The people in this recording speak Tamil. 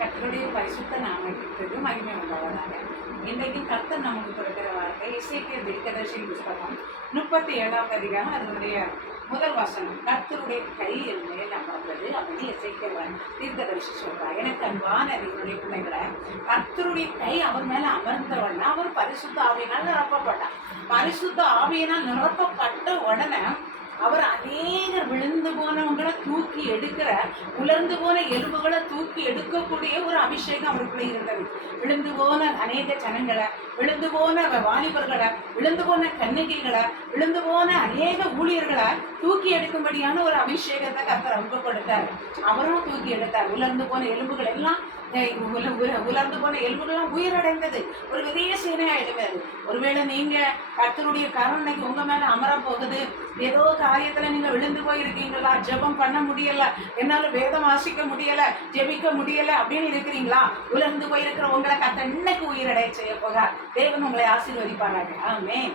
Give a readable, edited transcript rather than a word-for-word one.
கர்த்தருடைய பரிசுத்த நாமத்திற்கு மகிமை உண்டாவதாக. இன்றைக்கு கர்த்தர் நமக்கு கொடுக்கிற வார்த்தை எசேக்கியேல் தீர்க்கதரிசி புஸ்தகம் 37ஆம் அதிகாரம் அதனுடைய முதல் வசனம். கர்த்தருடைய கை என் மேல் அமர்ந்தது அப்படின்னு எசேக்கியேல் தீர்க்கதரிசி சொல்றார். எனக்கு அன்பான என்னுடைய பிள்ளைகளை, கர்த்தருடைய கை அவர் மேல அமர்ந்தவன அவர் பரிசுத்த ஆவியினால் நிரப்பப்பட்டார். பரிசுத்த ஆவியினால் நிரப்பப்பட்ட உடனே அவர் அநேகர் விழுந்து போனவங்களை தூக்கி எடுக்கிற, உலர்ந்து போன எலும்புகளை தூக்கி எடுக்கக்கூடிய ஒரு அபிஷேகம் அவருக்குள்ளே இருந்தது. விழுந்து போன அநேக ஜனங்களை, விழுந்து போன வாலிபர்களை, விழுந்து போன கன்னிகைகளை, விழுந்து போன அநேக ஊழியர்களை தூக்கி எடுக்கும்படியான ஒரு அபிஷேகத்தை கர்த்தர் அவங்க கொடுத்தார். அவரும் தூக்கி எடுத்தார். உலர்ந்து போன எலும்புகள் எல்லாம் உலர்ந்து போன எலும்புகள்லாம் உயிரடைந்தது. ஒரு பெரிய சேனையாயிடுமே அது. ஒருவேளை நீங்க கர்த்தருடைய கரம் இன்னைக்கு உங்க மேல அமர போகுது. ஏதோ காரியத்துல நீங்க விழுந்து போயிருக்கீங்களா, ஜெபம் பண்ண முடியல, என்னால வேதம் வாசிக்க முடியல, ஜெபிக்க முடியல அப்படின்னு இருக்கிறீங்களா? உலர்ந்து போயிருக்கிற உங்களை கர்த்தர் இன்னைக்கு உயிரடைய செய்ய போகிறார். தேவன் உங்களை ஆசீர்வதிப்பாராக. ஆமென்.